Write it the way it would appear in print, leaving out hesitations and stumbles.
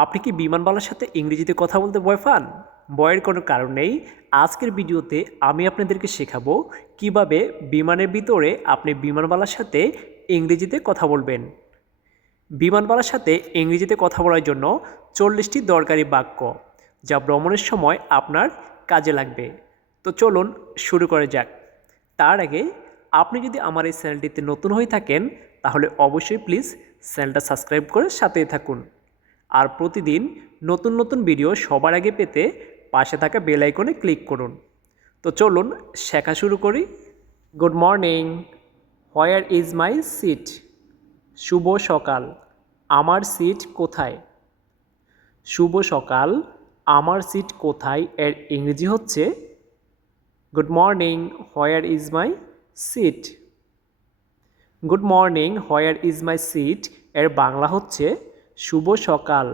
আপনি কি বিমানবালার সাথে ইংরেজিতে কথা বলতে ভয় পান? ভয়ের কোনো কারণ নেই। আজকের ভিডিওতে আমি আপনাদেরকে শেখাবো কিভাবে বিমানের ভিতরে আপনি বিমানবালার সাথে ইংরেজিতে কথা বলবেন। বিমানবালার সাথে ইংরেজিতে কথা বলার জন্য 40টি দরকারি বাক্য, যা ভ্রমণের সময় আপনার কাজে লাগবে। তো চলুন শুরু করা যাক। তার আগে আপনি যদি আমার এই চ্যানেলটিতে নতুন হয়ে থাকেন, তাহলে অবশ্যই প্লিজ চ্যানেলটা সাবস্ক্রাইব করে সাথেই থাকুন। আর প্রতিদিন নতুন নতুন ভিডিও সবার আগে পেতে পাশে থাকা বেল আইকনে ক্লিক করুন। তো চলুন শেখা শুরু করি। Good morning, where is my seat? শুভ সকাল, আমার সিট কোথায়? শুভ সকাল, আমার সিট কোথায় এর ইংরেজি হচ্ছে good morning, where is my seat. Good morning, where is my seat এর বাংলা হচ্ছে শুভ সকাল,